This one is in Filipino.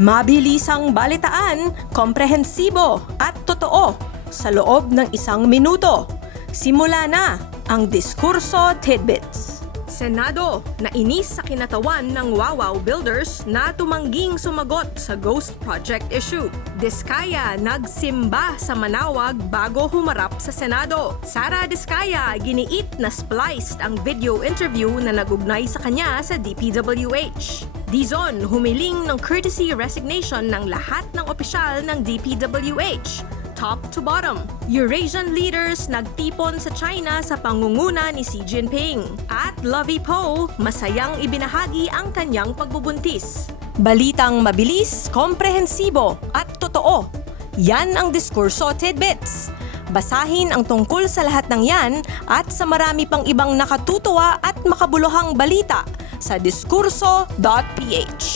Mabilisang balitaan, komprehensibo at totoo sa loob ng 1 minuto. Simula na ang Diskurso Tidbits. Senado, nainis sa kinatawan ng Wawaw Builders na tumangging sumagot sa Ghost Project issue. Diskaya nagsimba sa manawag bago humarap sa Senado. Sara Diskaya giniit na spliced ang video interview na nagugnay sa kanya sa DPWH. Dizon humiling ng courtesy resignation ng lahat ng opisyal ng DPWH. Top to bottom, Eurasian leaders nagtipon sa China sa pangunguna ni Xi Jinping. At Lovie Poe, masayang ibinahagi ang kanyang pagbubuntis. Balitang mabilis, komprehensibo at totoo. Yan ang Diskurso Tidbits. Basahin ang tungkol sa lahat ng yan at sa marami pang ibang nakatutuwa at makabuluhang balita sa diskurso.ph.